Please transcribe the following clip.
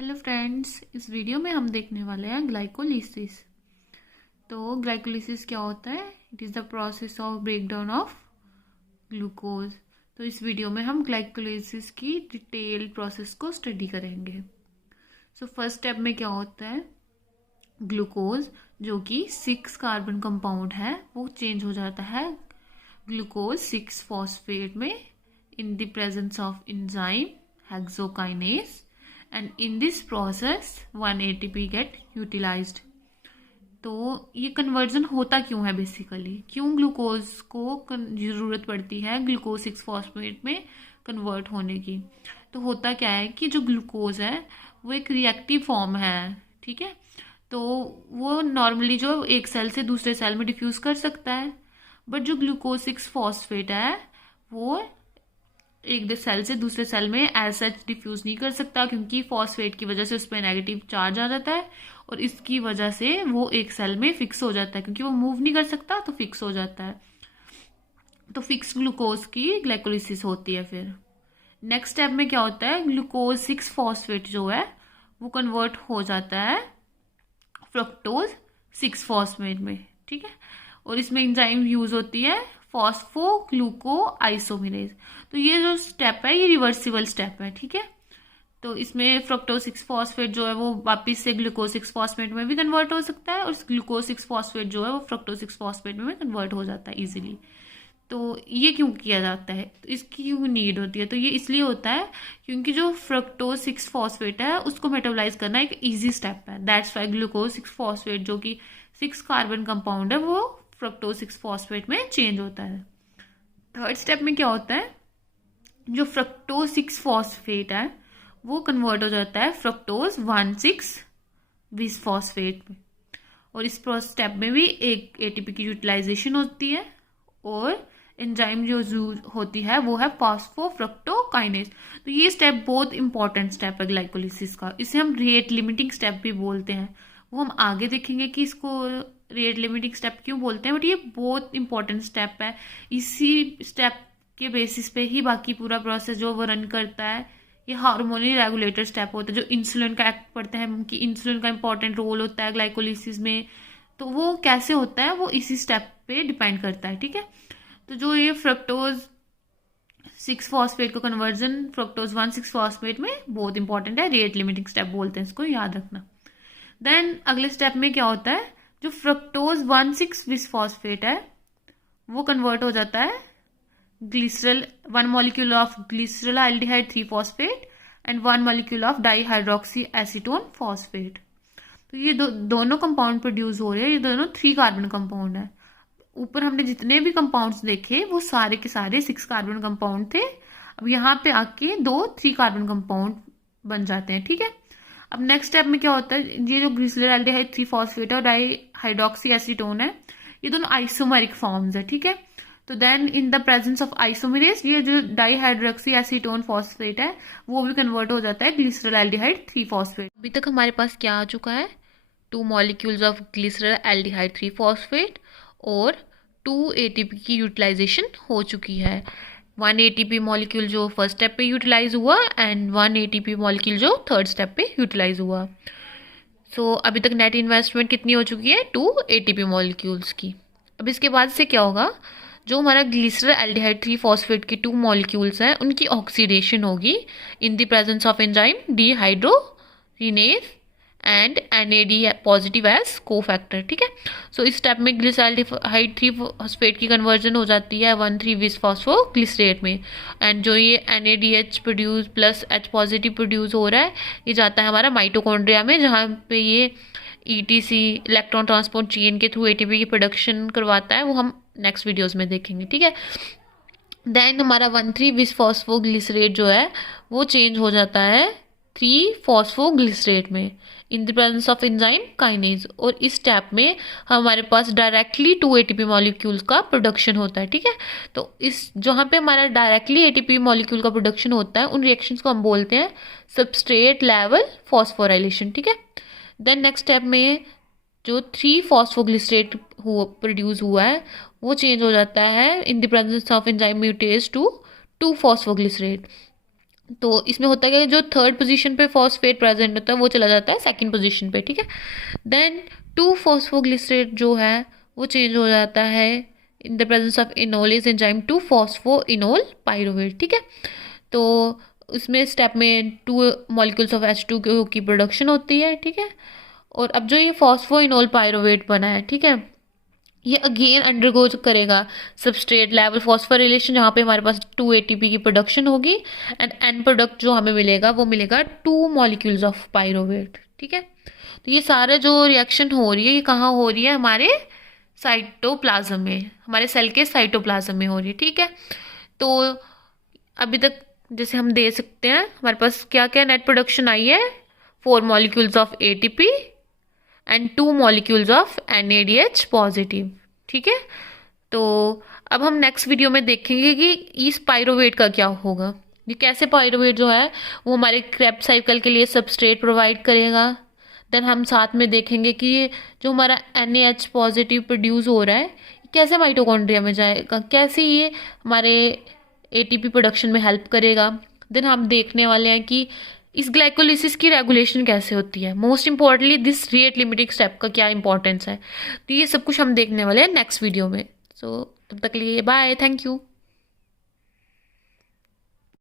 Hello friends, इस video में हम देखने वाले हैं ग्लाइकोलिसिस। तो ग्लाइकोलिसिस क्या होता है? It is the process of breakdown of glucose. तो इस वीडियो में हम ग्लाइकोलिसिस की डिटेल प्रोसेस को स्टडी करेंगे। सो फर्स्ट स्टेप में क्या होता है, ग्लूकोज जो कि 6 कार्बन कंपाउंड है वो चेंज हो जाता है ग्लूकोज 6 फॉस्फेट में in the presence of enzyme hexokinase, and in this process 1 ATP get utilized। तो ये कन्वर्जन होता क्यों है? बेसिकली क्यों ग्लूकोज को जरूरत पड़ती है ग्लूकोज 6 फॉस्फेट में कन्वर्ट होने की? तो होता क्या है कि जो ग्लूकोज है वो एक रिएक्टिव फॉर्म है, ठीक है। तो वो नॉर्मली जो एक सेल से दूसरे सेल में डिफ्यूज कर सकता है, बट जो ग्लूकोज 6 फॉस्फेट है वो एक सेल से दूसरे सेल में एज सच डिफ्यूज नहीं कर सकता, क्योंकि फॉस्फेट की वजह से उस पर नेगेटिव चार्ज आ जाता है और इसकी वजह से वो एक सेल में फिक्स हो जाता है, क्योंकि वो मूव नहीं कर सकता तो फिक्स हो जाता है। तो फिक्स ग्लूकोज की ग्लाइकोलिसिस होती है। फिर नेक्स्ट स्टेप में क्या होता है, ग्लूकोज 6 फॉस्फेट जो है वो कन्वर्ट हो जाता है फ्रक्टोज 6 फॉस्फेट में, ठीक है। और इसमें एंजाइम यूज होती है फॉस्फोग्लूको आइसोमेरेज। तो ये जो स्टेप है ये रिवर्सिबल स्टेप है, ठीक है। तो इसमें फ्रक्टोज 6 फॉस्फेट जो है वो वापस से ग्लूकोज 6 फॉस्फेट में भी कन्वर्ट हो सकता है, और ग्लूकोज 6 फॉस्फेट जो है वो फ्रक्टोज 6 फॉस्फेट में कन्वर्ट हो जाता है इजीली। तो ये क्यों किया जाता है, तो इसकी क्यों नीड होती है? तो ये इसलिए होता है क्योंकि जो फ्रक्टोज 6 फॉस्फेट है उसको मेटाबोलाइज करना एक इजी स्टेप है। दैट्स वाई ग्लूकोज 6 फॉस्फेट जो कि 6 कार्बन कंपाउंड है वो फ्रक्टोज 6 फॉस्फेट में चेंज होता है। थर्ड स्टेप में क्या होता है, जो फ्रक्टोज 6 फॉस्फेट है वो कन्वर्ट हो जाता है फ्रक्टोज 1,6 बिस फॉस्फेट में, और इस स्टेप में भी एक एटीपी की यूटिलाइजेशन होती है, और एंजाइम जो होती है वो है फॉस्फोफ्रक्टोकाइनेज। तो ये स्टेप बहुत इंपॉर्टेंट स्टेप है ग्लाइकोलिसिस का, इसे हम रेट लिमिटिंग स्टेप भी बोलते हैं। वो हम आगे देखेंगे कि इसको रेट लिमिटिंग स्टेप क्यों बोलते हैं, बट ये बहुत इंपॉर्टेंट स्टेप है। इसी स्टेप के बेसिस पे ही बाकी पूरा प्रोसेस जो वो रन करता है। ये हार्मोनी रेगुलेटर स्टेप होता है, जो इंसुलिन का एक्ट पढ़ते हैं कि इंसुलिन का इंपॉर्टेंट रोल होता है ग्लाइकोलिसिस में। तो वो कैसे होता है वो इसी स्टेप पे डिपेंड करता है, ठीक है। तो जो ये फ्रक्टोज 6 फॉस्फेट का कन्वर्जन फ्रक्टोज 1,6 फॉस्फेट में बहुत इंपॉर्टेंट है, रेट लिमिटिंग स्टेप बोलते हैं इसको, याद रखना। देन अगले स्टेप में क्या होता है, जो फ्रक्टोज 1,6 बिस फॉस्फेट है वो कन्वर्ट हो जाता है glycerol 1 molecule of glycerol aldehyde 3 phosphate and 1 molecule of dihydroxy acetone phosphate. तो ये दोनों कंपाउंड प्रोड्यूस हो रहे हैं, ये दोनों 3 कार्बन कंपाउंड है। ऊपर हमने जितने भी कंपाउंड्स देखे वो सारे के सारे 6 कार्बन कंपाउंड थे। अब यहाँ पे आके 3 कार्बन कंपाउंड बन जाते हैं, ठीक है। अब नेक्स्ट स्टेप में क्या होता है, ये जो ग्लिसरल्डिहाइड 3 फॉस्फेट और डाईहाइड्रोक्सी एसीटोन है ये दोनों आइसोमेरिक फॉर्म्स है, ठीक है। तो then in the presence of isomerase ये जो डाईहाइड्रोक्सी एसीटोन फॉस्फेट है वो भी कन्वर्ट हो जाता है ग्लिसरल्डिहाइड 3 फॉस्फेट। अभी तक हमारे पास क्या आ चुका है, 2 मॉलिक्यूल्स ऑफ ग्लिसरल्डिहाइड 3 फॉस्फेट और 2 एटीपी की यूटिलाइजेशन हो चुकी है। 1 एटीपी मॉलिक्यूल जो फर्स्ट स्टेप पे यूटिलाइज हुआ एंड 1 एटीपी मॉलिक्यूल जो थर्ड स्टेप पे यूटिलाइज हुआ। सो अभी तक नेट इन्वेस्टमेंट कितनी हो चुकी है, 2 एटीपी मॉलिक्यूल्स की। अब इसके बाद से क्या होगा, जो हमारा ग्लिसरल्डिहाइड 3 फॉस्फेट के 2 मॉलिक्यूल्स हैं उनकी ऑक्सीडेशन होगी in the presence of enzyme dehydrogenase and NAD positive as cofactor, ठीक है। सो इस स्टेप में ग्लिसरल्डिहाइड 3 फॉस्फेट की कन्वर्जन हो जाती है 1,3 बिस फॉस्फोग्लिसरेट में, एंड जो ये NADH produce plus H positive produce हो रहा है ये जाता है हमारा माइटोकॉन्ड्रिया में, जहाँ पे ये ETC इलेक्ट्रॉन ट्रांसपोर्ट चेन के थ्रू ATP की प्रोडक्शन करवाता है, वो हम नेक्स्ट वीडियोज़ में देखेंगे, ठीक है। देन हमारा 1,3 बिस फॉस्फोग्लिसरेट जो है वो चेंज हो जाता है 3 फॉस्फोग्लिसरेट में इन the presence of enzyme kinase, और इस स्टेप में हमारे पास डायरेक्टली 2 एटीपी मॉलिक्यूल्स का प्रोडक्शन होता है, ठीक है। तो इस जहाँ पे हमारा डायरेक्टली एटीपी मॉलिक्यूल का प्रोडक्शन होता है उन रिएक्शंस को हम बोलते हैं सबस्ट्रेट लेवल फॉस्फोराइलेशन, ठीक है। देन नेक्स्ट स्टेप में जो 3 फॉस्फोग्लिसरेट प्रोड्यूस हुआ है वो चेंज हो जाता है in the presence of enzyme mutase to 2 phosphoglycerate, तो इसमें होता है कि जो थर्ड पोजीशन पे फॉस्फेट प्रेजेंट होता है वो चला जाता है सेकंड पोजीशन पे, ठीक है। देन 2-फॉस्फोग्लिसरेट जो है वो चेंज हो जाता है in the presence of enolase enzyme to phosphoenol pyruvate, ठीक है। तो उसमें स्टेप में 2 मॉलिक्यूल्स ऑफ H2 की प्रोडक्शन होती है, ठीक है। और अब जो ये फॉस्फोइनोल पायरुवेट बना है, ठीक है, ये अगेन अंडरगो करेगा सबस्ट्रेट लेवल फॉस्फोरिलेशन, जहाँ पे हमारे पास 2 ATP की प्रोडक्शन होगी एंड एंड प्रोडक्ट जो हमें मिलेगा वो मिलेगा 2 मॉलिक्यूल्स ऑफ पायरुवेट, ठीक है। तो ये सारे जो रिएक्शन हो रही है ये कहाँ हो रही है, हमारे साइटोप्लाज्म में, हमारे सेल के साइटोप्लाज्म में हो रही है, ठीक है। तो अभी तक जैसे हम दे सकते हैं हमारे पास क्या क्या नेट प्रोडक्शन आई है, 4 molecules of ATP and 2 molecules of NADH positive, ठीक है। तो अब हम नेक्स्ट वीडियो में देखेंगे कि इस पायरुवेट का क्या होगा, ये कैसे पायरुवेट जो है वो हमारे क्रेब्स साइकिल के लिए सबस्ट्रेट प्रोवाइड करेगा। देन हम साथ में देखेंगे कि ये जो हमारा NaH पॉजिटिव प्रोड्यूस हो रहा है कैसे माइटोकॉन्ड्रिया में जाएगा, कैसे ये हमारे ATP प्रोडक्शन में हेल्प करेगा। देन हम देखने वाले हैं कि इस ग्लाइकोलिसिस की रेगुलेशन कैसे होती है, most importantly this rate limiting step का क्या इंपॉर्टेंस है। तो ये सब कुछ हम देखने वाले हैं नेक्स्ट वीडियो में। सो तब तक के लिए बाय, थैंक यू।